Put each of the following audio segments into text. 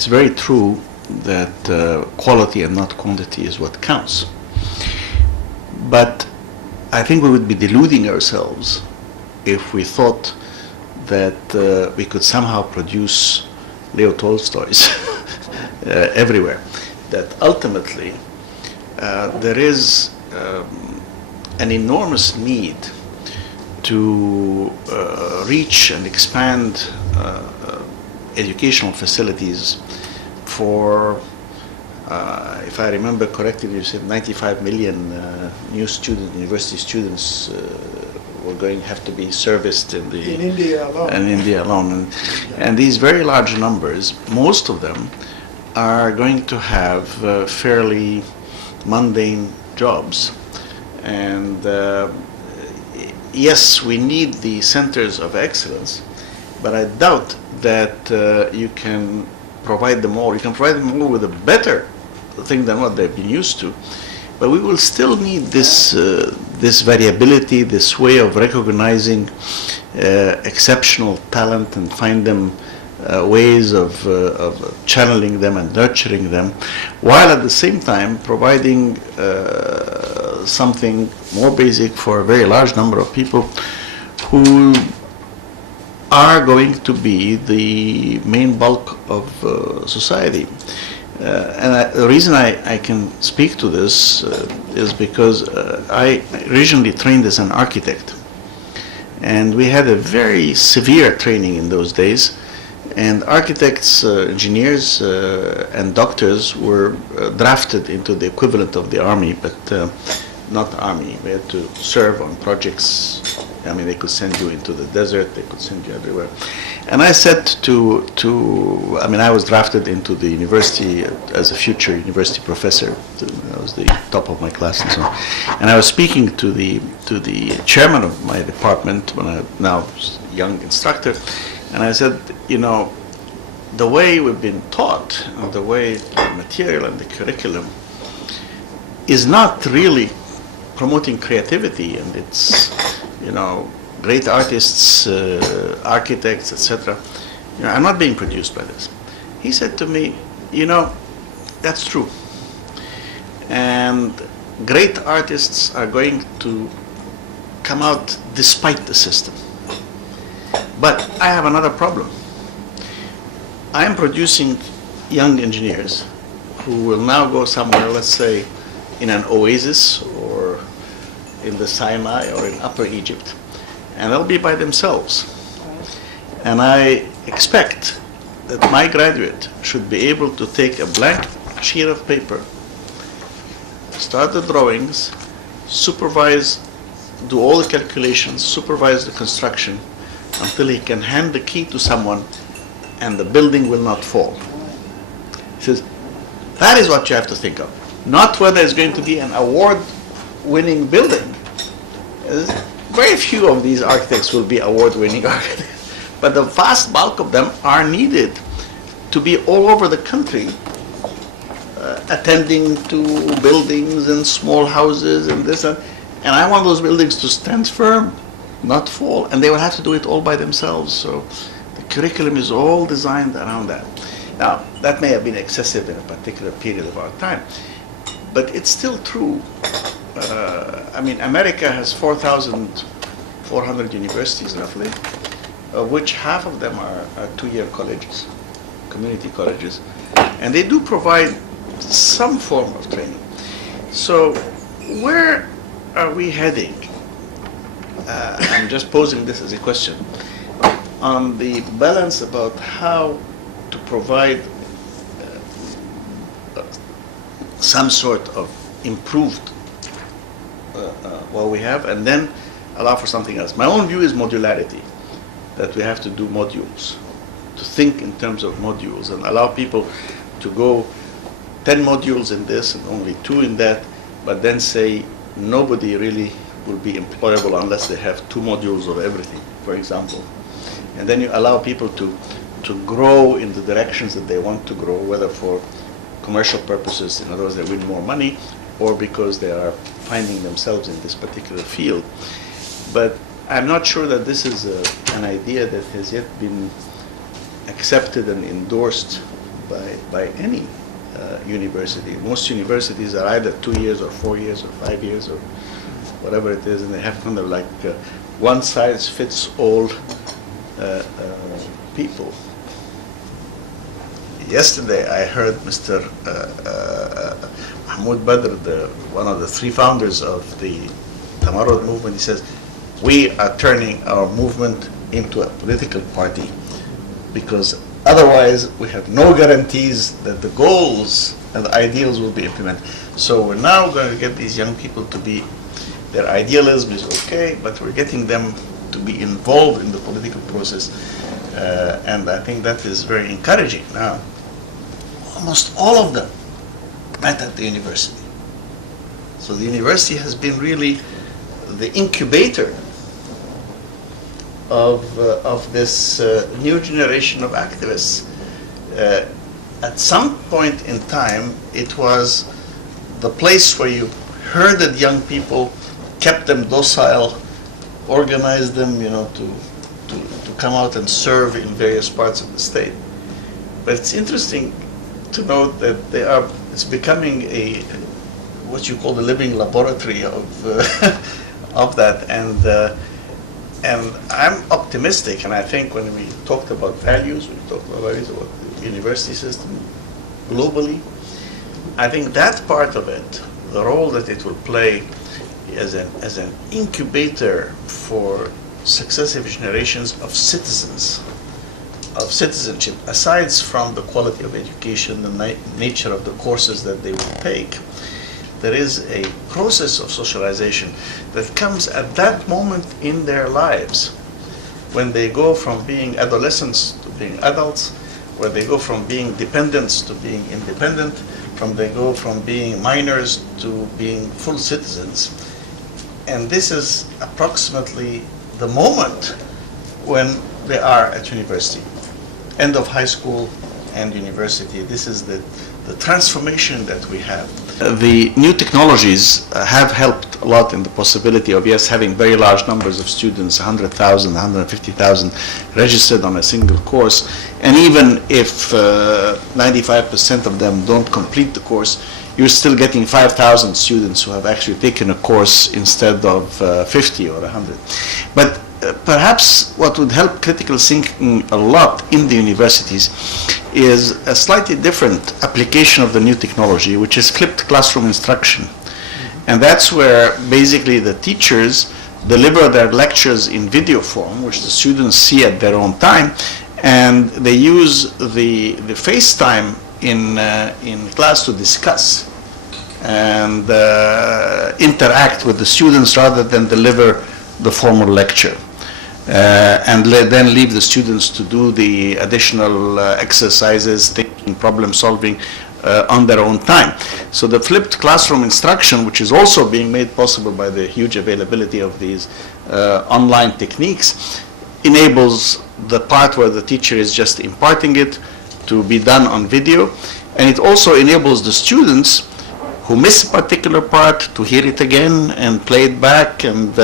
it's very true that quality and not quantity is what counts. But I think we would be deluding ourselves if we thought that we could somehow produce Leo Tolstoys everywhere. That ultimately there is an enormous need to reach and expand educational facilities for, if I remember correctly, you said 95 million new university students were going to have to be serviced in India alone. In India alone, and these very large numbers, most of them are going to have fairly mundane jobs, and yes, we need the centers of excellence, but I doubt that you can provide them all. You can provide them all with a better thing than what they've been used to, but we will still need this this variability, this way of recognizing exceptional talent and find them ways of channeling them and nurturing them, while at the same time providing something more basic for a very large number of people who are going to be the main bulk of society. The reason I can speak to this is because I originally trained as an architect, and we had a very severe training in those days, and architects, engineers, and doctors were drafted into the equivalent of the army, but not army. We had to serve on projects. I mean, they could send you into the desert, they could send you everywhere. And I said I mean, I was drafted into the university as a future university professor. I was the top of my class and so on. And I was speaking to the chairman of my department, when I now was a young instructor, and I said, you know, the way we've been taught, and the way the material and the curriculum is not really promoting creativity, and it's, you know, great artists, architects, etc. You know, I'm not being produced by this. He said to me, you know, that's true. And great artists are going to come out despite the system. But I have another problem. I am producing young engineers who will now go somewhere, let's say, in an oasis or in the Sinai or in Upper Egypt, and they'll be by themselves. And I expect that my graduate should be able to take a blank sheet of paper, start the drawings, supervise, do all the calculations, supervise the construction until he can hand the key to someone and the building will not fall. He says, that is what you have to think of, not whether it's going to be an award-winning building. Very few of these architects will be award-winning architects, but the vast bulk of them are needed to be all over the country, attending to buildings and small houses and this and I want those buildings to stand firm, not fall, and they will have to do it all by themselves. So the curriculum is all designed around that. Now, that may have been excessive in a particular period of our time, but it's still true. I mean, America has 4,400 universities roughly, of which half of them are two-year colleges, community colleges, and they do provide some form of training. So where are we heading? I'm just posing this as a question on the balance about how to provide some sort of improved what we have, and then allow for something else. My own view is modularity, that we have to do modules, to think in terms of modules, and allow people to go 10 modules in this and only 2 in that, but then say nobody really will be employable unless they have 2 modules of everything, for example. And then you allow people to grow in the directions that they want to grow, whether for commercial purposes, in other words, they win more money, or because they are finding themselves in this particular field. But I'm not sure that this is an idea that has yet been accepted and endorsed by any university. Most universities are either 2 years or 4 years or 5 years or whatever it is, and they have kind of like one size fits all people. Yesterday I heard Mr. Mahmoud Badr, one of the three founders of the Tamarud movement. He says, we are turning our movement into a political party because otherwise we have no guarantees that the goals and the ideals will be implemented. So we're now going to get these young people to be, their idealism is okay, but we're getting them to be involved in the political process. And I think that is very encouraging. Now, almost all of them met at the university. So the university has been really the incubator of this new generation of activists. At some point in time, it was the place where you herded young people, kept them docile, organized them, to come out and serve in various parts of the state. But it's interesting to note that it's becoming what you call the living laboratory of of that, and I'm optimistic, and I think when we talked about values, we talked about values about the university system globally. I think that part of it, the role that it will play as an incubator for successive generations of citizens, of citizenship, aside from the quality of education, the nature of the courses that they will take, there is a process of socialization that comes at that moment in their lives, when they go from being adolescents to being adults, where they go from being dependents to being independent, they go from being minors to being full citizens. And this is approximately the moment when they are at university, end of high school and university. This is the transformation that we have. The new technologies have helped a lot in the possibility of, yes, having very large numbers of students, 100,000, 150,000 registered on a single course. And even if 95% of them don't complete the course, you're still getting 5,000 students who have actually taken a course instead of 50 or 100. But perhaps what would help critical thinking a lot in the universities is a slightly different application of the new technology, which is flipped classroom instruction. And that's where basically the teachers deliver their lectures in video form, which the students see at their own time, and they use the FaceTime in class to discuss and interact with the students rather than deliver the formal lecture. And then leave the students to do the additional exercises, thinking, problem solving on their own time. So the flipped classroom instruction, which is also being made possible by the huge availability of these online techniques, enables the part where the teacher is just imparting it to be done on video. And it also enables the students who miss a particular part to hear it again and play it back and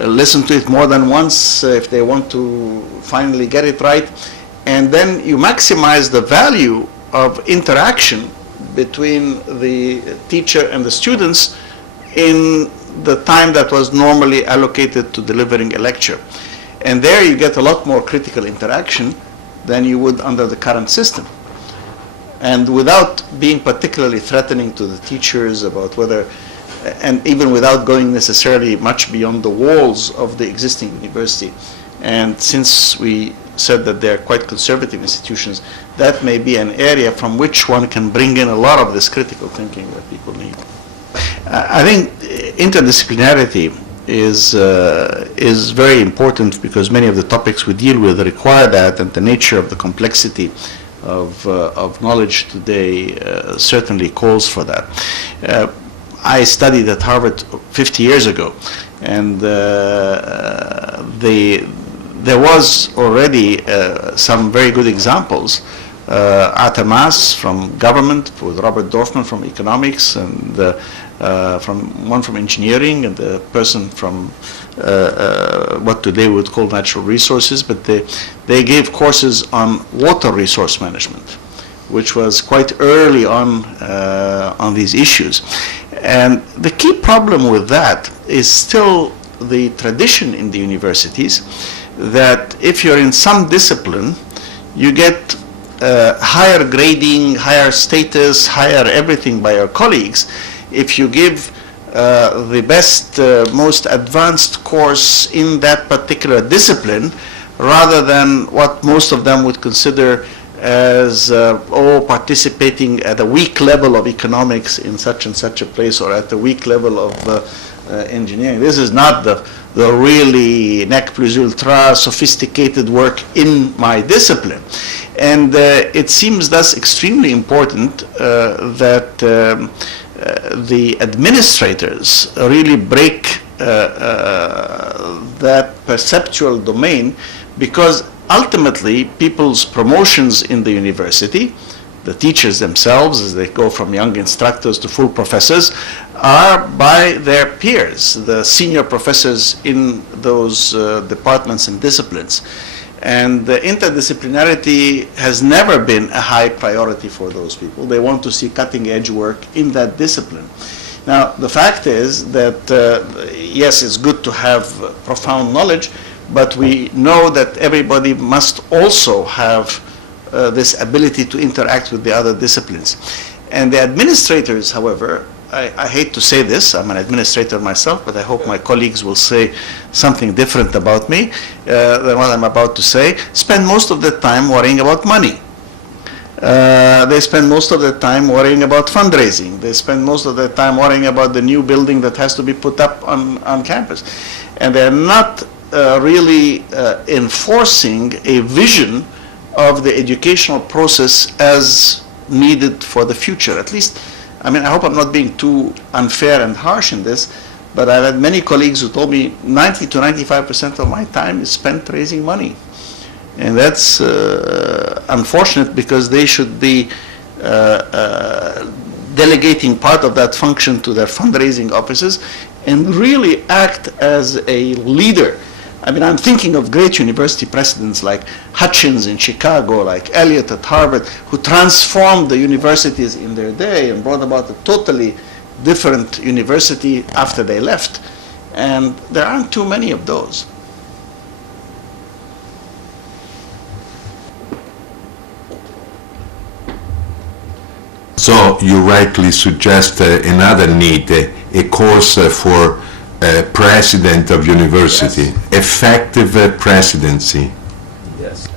listen to it more than once if they want to finally get it right. And then you maximize the value of interaction between the teacher and the students in the time that was normally allocated to delivering a lecture. And there you get a lot more critical interaction than you would under the current system. And without being particularly threatening to the teachers about whether, and even without going necessarily much beyond the walls of the existing university. And since we said that they're quite conservative institutions, that may be an area from which one can bring in a lot of this critical thinking that people need. I think interdisciplinarity is very important because many of the topics we deal with require that, and the nature of the complexity of knowledge today certainly calls for that. I studied at Harvard 50 years ago, and there was already some very good examples. Arthur Maas from government, with Robert Dorfman from economics, and one from engineering, and the person from what today we would call natural resources, but they gave courses on water resource management, which was quite early on these issues. And the key problem with that is still the tradition in the universities that if you're in some discipline, you get higher grading, higher status, higher everything by your colleagues if you give the best, most advanced course in that particular discipline, rather than what most of them would consider as participating at a weak level of economics in such and such a place, or at a weak level of engineering. This is not the really nec plus ultra sophisticated work in my discipline. And it seems thus extremely important that the administrators really break that perceptual domain, because ultimately people's promotions in the university, the teachers themselves as they go from young instructors to full professors, are by their peers, the senior professors in those departments and disciplines. And the interdisciplinarity has never been a high priority for those people. They want to see cutting edge work in that discipline. Now, the fact is that, yes, it's good to have profound knowledge, but we know that everybody must also have this ability to interact with the other disciplines. And the administrators, however, I hate to say this, I'm an administrator myself, but I hope my colleagues will say something different about me than what I'm about to say, spend most of the time worrying about money. They spend most of the time worrying about fundraising. They spend most of the time worrying about the new building that has to be put up on campus. And they're not really enforcing a vision of the educational process as needed for the future. At least, I mean, I hope I'm not being too unfair and harsh in this, but I've had many colleagues who told me 90 to 95% of my time is spent raising money. And that's unfortunate, because they should be delegating part of that function to their fundraising offices and really act as a leader. I mean, I'm thinking of great university presidents like Hutchins in Chicago, like Eliot at Harvard, who transformed the universities in their day and brought about a totally different university after they left. And there aren't too many of those. So you rightly suggest another need, a course for president of university, yes. Effective presidency. Yes,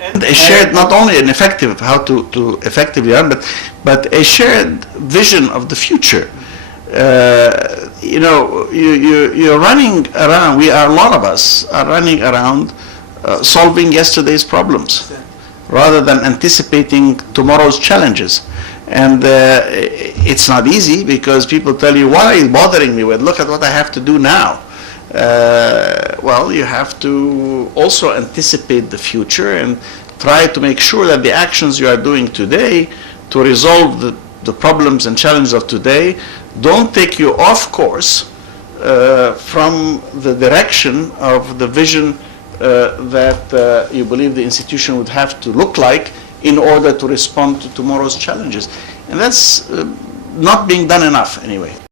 and a shared, not only an effective, how to effectively run, but a shared vision of the future. You know, you're running around, a lot of us are running around solving yesterday's problems rather than anticipating tomorrow's challenges. And it's not easy, because people tell you, what are you bothering me with? Look at what I have to do now. Well, you have to also anticipate the future and try to make sure that the actions you are doing today to resolve the problems and challenges of today don't take you off course from the direction of the vision that you believe the institution would have to look like in order to respond to tomorrow's challenges. And that's not being done enough anyway.